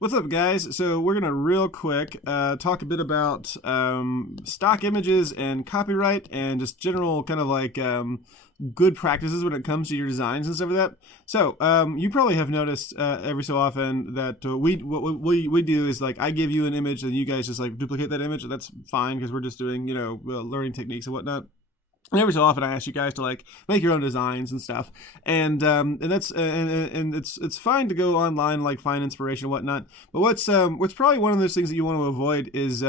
What's up, guys? So we're gonna real quick talk a bit about stock images and copyright, and just general kind of like good practices when it comes to your designs and stuff like that. So you probably have noticed every so often that what we do is, like, I give you an image and you guys just like duplicate that image, and that's fine because we're just doing learning techniques and whatnot. And every so often, I ask you guys to like make your own designs and stuff, and that's and it's fine to go online and like find inspiration and whatnot. But what's probably one of those things that you want to avoid is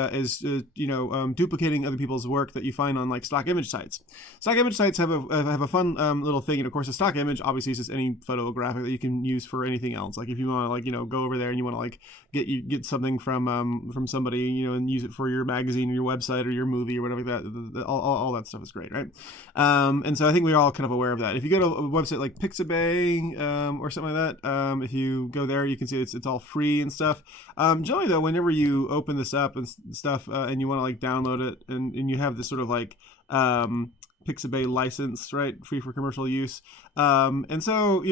duplicating other people's work that you find on like stock image sites. Stock image sites have a fun little thing, and of course, a stock image obviously is just any photographic that you can use for anything else. Like if you want to go over there and you want to like get something from somebody, and use it for your magazine or your website or your movie or whatever like that. All that stuff is great, right? And so I think we're all kind of aware of that. If you go to a website like Pixabay or something like that, if you go there, you can see it's all free and stuff. Generally, though, whenever you open this up and stuff, and you want to like download it, and you have this sort of like Pixabay license, right, free for commercial use. And so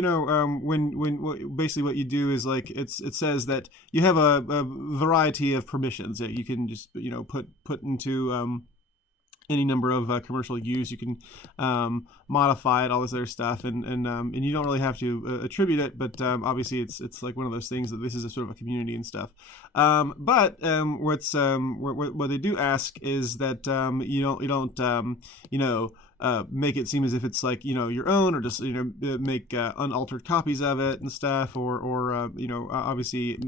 when basically what you do is like it says that you have a variety of permissions that you can just put into any number of commercial use. You can modify it, all this other stuff, and you don't really have to attribute it, but obviously it's like one of those things that this is a sort of a community and stuff. But what they do ask is that you don't make it seem as if it's like your own, or just make unaltered copies of it and stuff, or obviously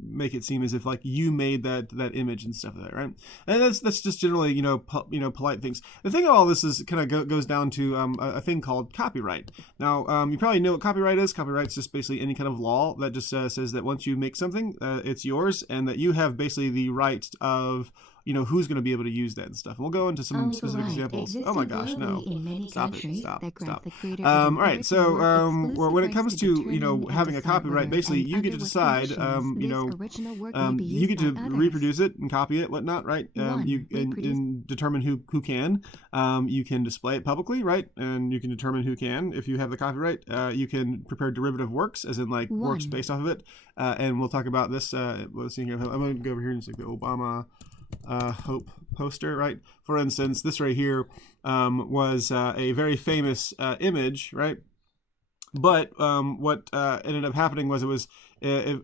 make it seem as if like you made that image and stuff like that, right? And that's just generally polite things. The thing of all this is kind of goes down to a thing called copyright. Now you probably know what copyright is. Copyright's just basically any kind of law that just says that once you make something, it's yours, and that you have basically the right of who's going to be able to use that and stuff. And we'll go into some specific examples. Oh my gosh, no. Stop it. Stop. All right, so when it comes to, having a copyright, basically you get to decide, you get to reproduce it and copy it, whatnot, right? You and determine who can. You can display it publicly, right? And you can determine who can. If you have the copyright, you can prepare derivative works, as in like works based off of it. And we'll talk about this. Let's see here. I'm going to go over here and say the Obama Hope poster, right? For instance, this right here was a very famous image, right? But what ended up happening was they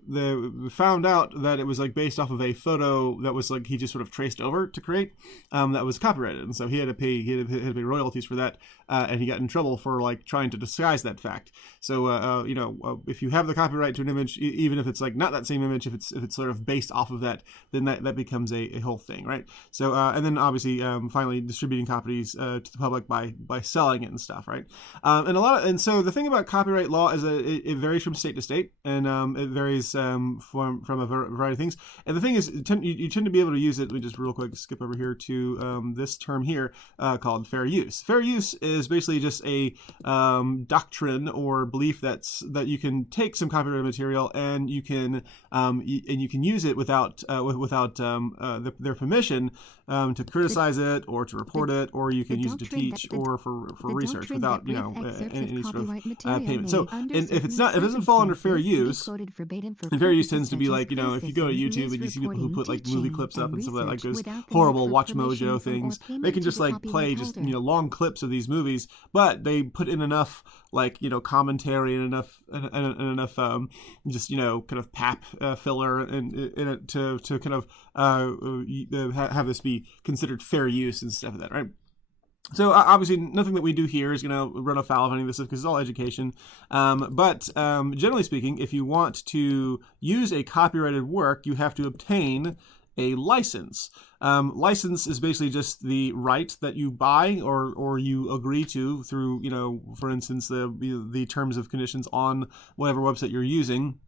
found out that it was like based off of a photo that was like he just sort of traced over to create, that was copyrighted, and so he had to pay royalties for that, and he got in trouble for like trying to disguise that fact. So if you have the copyright to an image, even if it's like not that same image, if it's sort of based off of that, then that becomes a whole thing, right? So and then obviously finally distributing copies to the public by selling it and stuff, right? And so the thing about copyright law is that it varies from state to state, and it varies from a variety of things. And the thing is, you tend to be able to use it. Let me just real quick skip over here to this term here called fair use. Fair use is basically just a doctrine or belief that you can take some copyrighted material and you can use it without their permission, to criticize it or to report it, or you can use it to teach or for research without any sort of payment. So if it doesn't fall under fair use, and fair use tends to be like, if you go to YouTube and you see people who put like movie clips up and stuff like those horrible Watch Mojo things, they can just like play just long clips of these movies, but they put in enough like commentary and enough just kind of pap filler in it to kind of have this be considered fair use and stuff like that, right? So obviously nothing that we do here is going to run afoul of any of this stuff because it's all education. But generally speaking, if you want to use a copyrighted work, you have to obtain a license. License is basically just the right that you buy or you agree to through, for instance, the terms of conditions on whatever website you're using,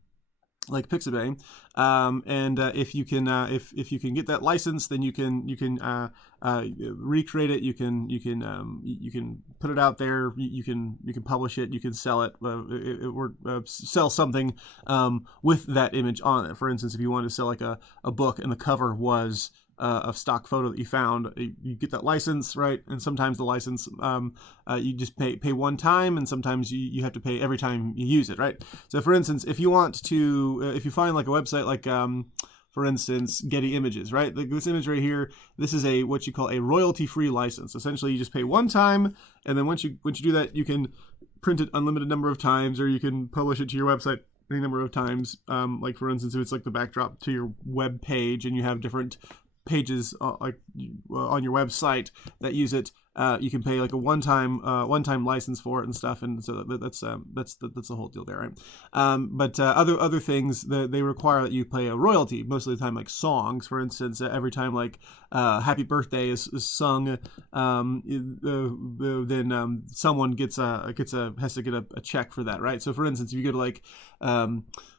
like Pixabay, and if you can get that license, then you can recreate it. You can put it out there. You can publish it. You can sell it, or sell something with that image on it. For instance, if you wanted to sell like a book and the cover was stock photo that you found. You get that license, right? And sometimes the license you just pay one time, and sometimes you have to pay every time you use it, right? So for instance, if you want to, if you find like a website like for instance, Getty Images, right? Like this image right here, this is a what you call a royalty-free license. Essentially, you just pay one time, and then once you do that, you can print it unlimited number of times, or you can publish it to your website any number of times. Like for instance, if it's like the backdrop to your web page, and you have different pages on your website that use it, you can pay like a one-time license for it and stuff, and so that's the whole deal there, right? But other things that they require that you pay a royalty most of the time, like songs, for instance. Every time like "Happy Birthday" is sung, then someone has to get a check for that, right? So for instance, if you go to like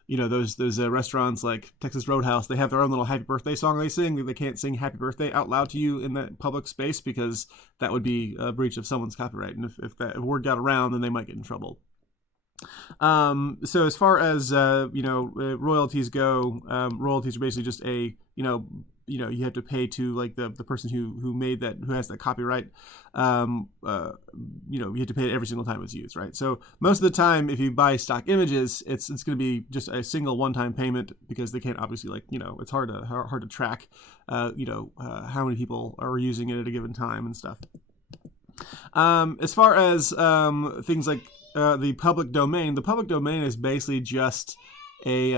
those restaurants like Texas Roadhouse, they have their own little happy birthday song they sing. They can't sing happy birthday out loud to you in that public space because that would be a breach of someone's copyright. And if that word got around, then they might get in trouble. So as far as royalties go, royalties are basically just you have to pay to like the person who made that, who has that copyright. You have to pay it every single time it's used, right? So most of the time, if you buy stock images, it's going to be just a single one-time payment, because they can't obviously it's hard to track how many people are using it at a given time and stuff. As far as things like the public domain is basically just a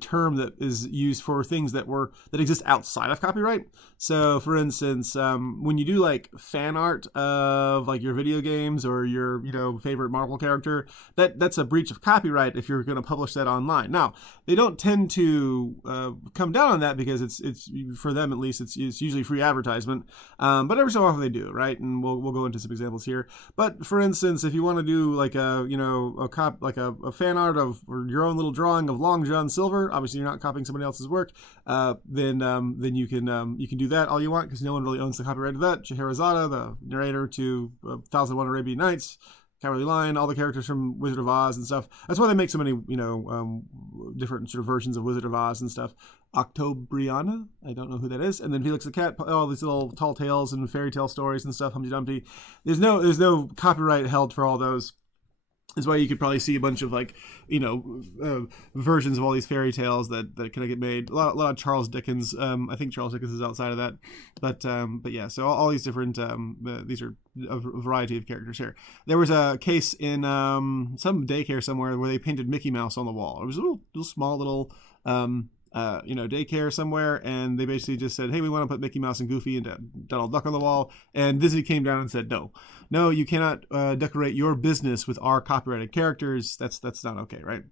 term that is used for things that exist outside of copyright. So for instance, when you do like fan art of like your video games or your favorite Marvel character, that's a breach of copyright if you're going to publish that online. Now, they don't tend to come down on that, because it's for them at least it's usually free advertisement, but every so often they do, right? And we'll go into some examples here. But for instance, if you want to do like a fan art of or your own little drawing of Long John Silver, obviously you're not copying somebody else's work, then you can do that all you want, because no one really owns the copyright of that. Scheherazade, the narrator to 1001 Arabian Nights, Cowardly Lion, all the characters from Wizard of Oz and stuff. That's why they make so many different sort of versions of Wizard of Oz and stuff. Octobriana, I don't know who that is, and then Felix the Cat, all these little tall tales and fairy tale stories and stuff. Humpty Dumpty. There's no copyright held for all those. Is why you could probably see a bunch of versions of all these fairy tales that kind of get made. A lot of Charles Dickens. I think Charles Dickens is outside of that, but yeah. So all these different these are a variety of characters here. There was a case in some daycare somewhere where they painted Mickey Mouse on the wall. It was a little small little daycare somewhere, and they basically just said, hey, we want to put Mickey Mouse and Goofy and Donald Duck on the wall, and Disney came down and said, no, you cannot decorate your business with our copyrighted characters. That's not okay, right?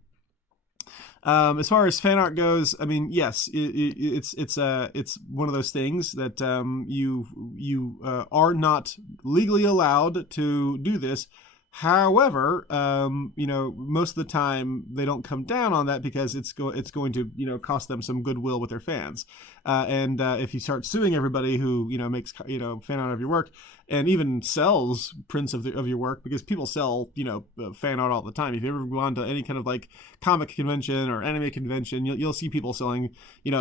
As far as fan art goes, I mean, yes, it's one of those things that you are not legally allowed to do this. However, most of the time they don't come down on that, because it's going to cost them some goodwill with their fans. And if you start suing everybody who makes fan art of your work, and even sells prints of your work, because people sell fan art all the time. If you ever go on to any kind of like comic convention or anime convention, you'll see people selling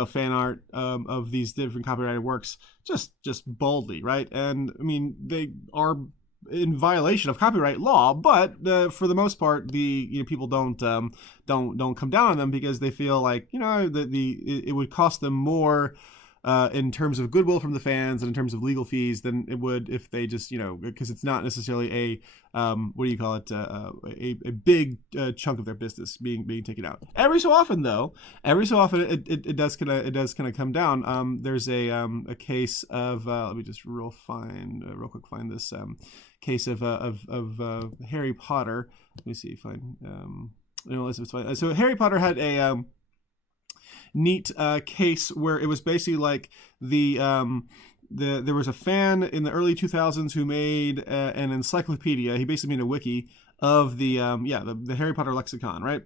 fan art of these different copyrighted works just boldly, right? And I mean, they are in violation of copyright law, but for the most part, the people don't come down on them, because they feel like it would cost them more in terms of goodwill from the fans and in terms of legal fees than it would if they just because it's not necessarily a big chunk of their business being taken out. Every so often it does kind of come down. There's a case of let me just real quick find this case of Harry Potter. Let me see if I it's fine. So Harry Potter had a neat case where it was basically like there was a fan in the early 2000s who made an encyclopedia. He basically made a wiki of the Harry Potter lexicon, right?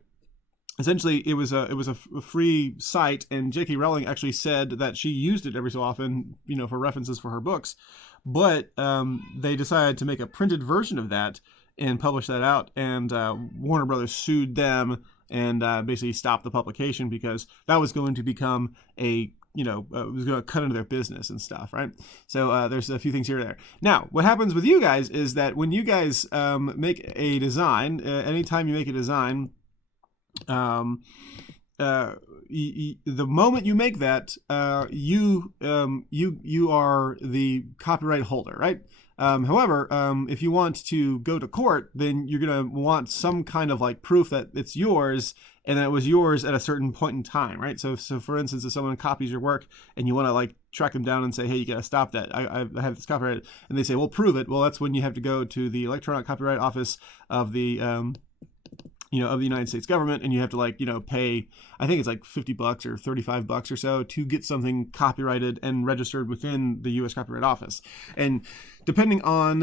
Essentially, it was a free site, and J.K. Rowling actually said that she used it every so often, for references for her books. But they decided to make a printed version of that and publish that out, and Warner Brothers sued them and basically stopped the publication, because that was going to become a was going to cut into their business and stuff, right? So there's a few things here and there. Now, what happens with you guys is that when you guys make a design, anytime you make a design, the moment you make that, you are the copyright holder, right? However, if you want to go to court, then you're gonna want some kind of like proof that it's yours and that it was yours at a certain point in time, right? So for instance, if someone copies your work and you want to like track them down and say, hey, you gotta stop that. I have this copyright, and they say, well, prove it. Well, that's when you have to go to the Electronic Copyright Office of the of the United States government, and you have to like, pay, I think it's like $50 or $35 or so to get something copyrighted and registered within the U.S. Copyright Office. And depending on,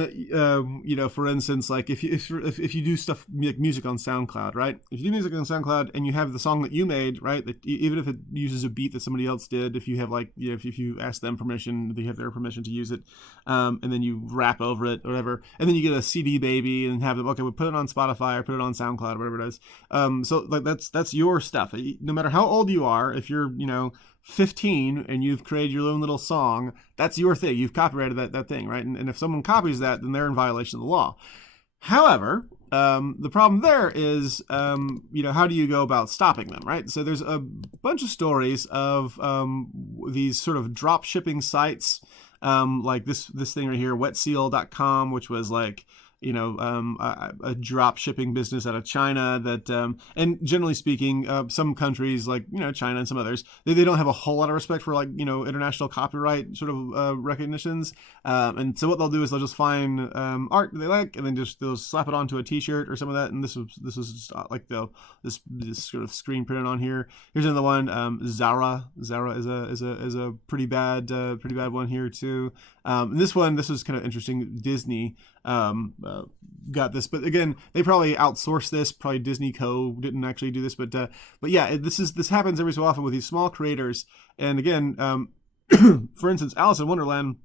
for instance, like if you do stuff like music on SoundCloud, right? If you do music on SoundCloud and you have the song that you made, right? That even if it uses a beat that somebody else did, if you have like, if you ask them permission, they have their permission to use it, and then you rap over it or whatever, and then you get a CD baby and have them, okay, we'll put it on Spotify or put it on SoundCloud or whatever it is. So like that's your stuff. No matter how old you are, if you're 15 and you've created your own little song, that's your thing. You've copyrighted that thing, right? And if someone copies that, then they're in violation of the law. However, the problem there is, how do you go about stopping them, right? So there's a bunch of stories of these sort of drop shipping sites, like this thing right here, wetseal.com, which was like, a drop shipping business out of China that, and generally speaking, some countries like, China and some others, they don't have a whole lot of respect for like, international copyright sort of recognitions. And so what they'll do is they'll just find art they like, and then they'll slap it onto a t-shirt or some of that. And this was just like this sort of screen printed on here. Here's another one. Zara is a pretty bad one here too. And this was kind of interesting. Disney got this, but again, they probably outsourced this. Probably Disney Co. didn't actually do this, but yeah, this happens every so often with these small creators. And again, for instance, Alice in Wonderland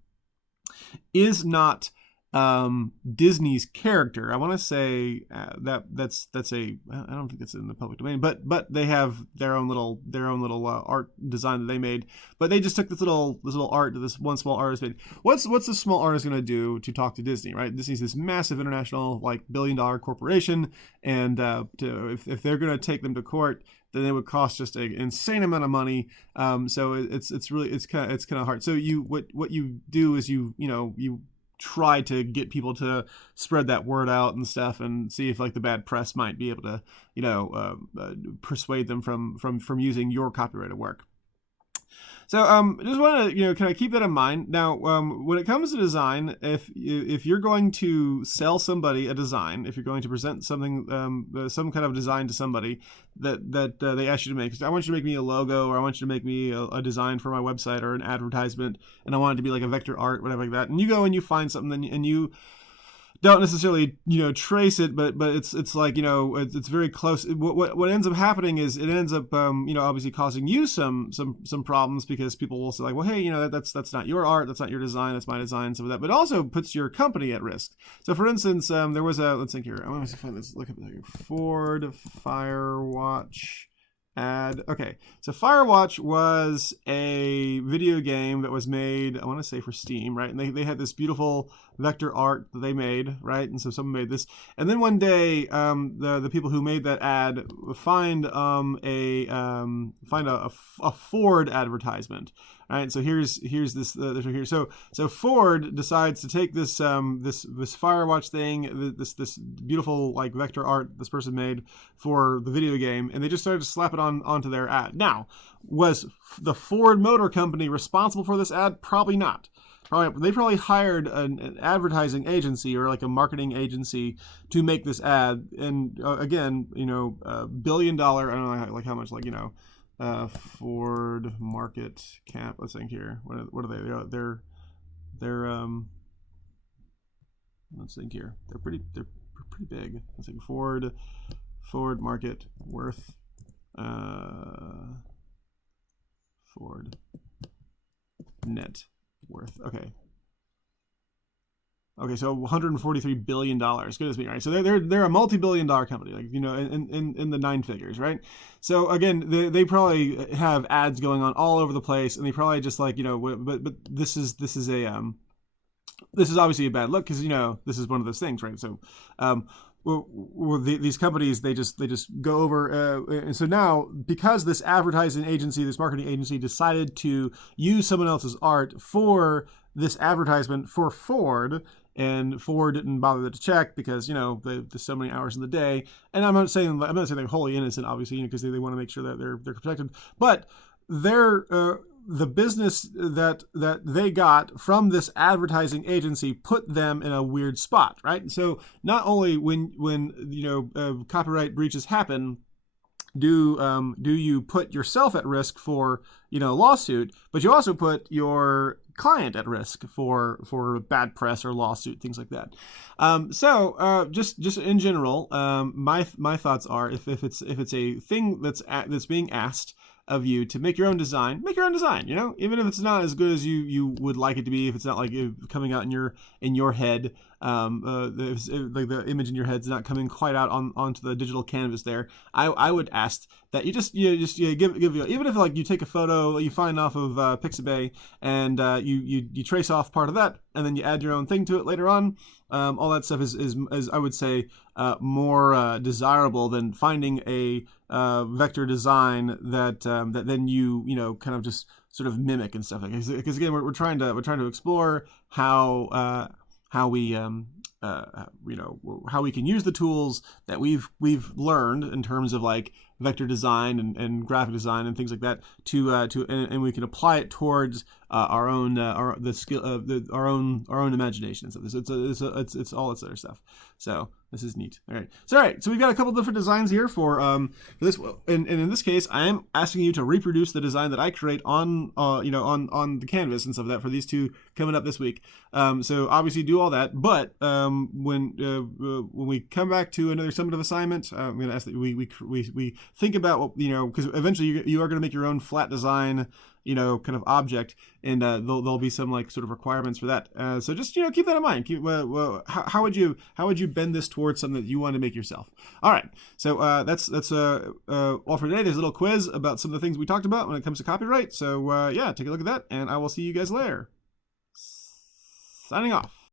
is not Disney's character. I want to say that's a, I don't think it's in the public domain, but they have their own little art design that they made. But they just took this little art that this one small artist made. What's this small artist going to do to talk to Disney, right? Disney's this massive international like billion-dollar corporation, and if they're going to take them to court, then it would cost just an insane amount of money. So it's really kind of hard. So what you do is you try to get people to spread that word out and stuff, and see if like the bad press might be able to persuade them from using your copyrighted work. So just want to kind of keep that in mind. Now, when it comes to design, if you're going to sell somebody a design, if you're going to present something, some kind of design to somebody that they ask you to make, I want you to make me a logo, or I want you to make me a design for my website or an advertisement, and I want it to be like a vector art, whatever like that. And you go and you find something, and you don't necessarily trace it, but it's like it's very close. What ends up happening is it ends up obviously causing you some problems, because people will say like, well, hey, that's not your art, that's not your design, that's my design, some of that. But it also puts your company at risk. So for instance, there was let's think here. I'm going to find this. Look up here. Ford Firewatch ad. Okay, so Firewatch was a video game that was made, I want to say, for Steam, right? And they had this beautiful vector art that they made, right? And so someone made this, and then one day, the people who made that ad find a Ford advertisement. All right, so here's this here. So Ford decides to take this Firewatch thing, this beautiful like vector art this person made for the video game, and they just started to slap it onto their ad. Now, was the Ford Motor Company responsible for this ad? Probably not. They probably hired an advertising agency or like a marketing agency to make this ad. And again, $1 billion. I don't know like how much, like Ford market cap. Let's think here. What are they? They're let's think here. They're pretty big. Let's think Ford market worth. Ford net worth. Okay. Okay, so $143 billion. Goodness me, right? So they're a multi-billion-dollar company, like, you know, in the nine figures, right? So again, they probably have ads going on all over the place, and they probably just like, you know, but this is obviously a bad look, because, you know, this is one of those things, right? So these companies, they just go over, and so now, because this advertising agency, this marketing agency, decided to use someone else's art for this advertisement for Ford, and Ford didn't bother to check because, you know, there's so many hours in the day. And I'm not saying they're wholly innocent, obviously, you know, because they want to make sure that they're protected, but they're the business that they got from this advertising agency put them in a weird spot, right? So not only when you know, copyright breaches happen, do you put yourself at risk for, you know, lawsuit, but you also put your client at risk for bad press or lawsuit, things like that. Just in general, my thoughts are, if it's a thing that's being asked of you to make your own design, make your own design, you know, even if it's not as good as you would like it to be, if it's not like coming out in your head, like the image in your head's not coming quite out onto the digital canvas there, I would ask that you just give even if like you take a photo that you find off of Pixabay, and you trace off part of that, and then you add your own thing to it later on. All that stuff is I would say more desirable than finding a vector design that then you know, kind of just sort of mimic and stuff like that. Because again, we're trying to explore how we you know, how we can use the tools that we've learned in terms of like vector design and graphic design and things like that and we can apply it towards our own our own imagination and stuff. It's all this other stuff. So this is neat. All right, so we've got a couple different designs here for this, and in this case, I am asking you to reproduce the design that I create on you know, on the canvas and stuff like that for these two coming up this week. So obviously do all that, but when we come back to another summative assignment, I'm going to ask that we think about what, you know, because eventually you are going to make your own flat design, you know, kind of object, and there'll be some like sort of requirements for that. So just, you know, keep that in mind. How would you bend this towards something that you want to make yourself? All right, so that's all for today. There's a little quiz about some of the things we talked about when it comes to copyright. So yeah, take a look at that, and I will see you guys later. Signing off.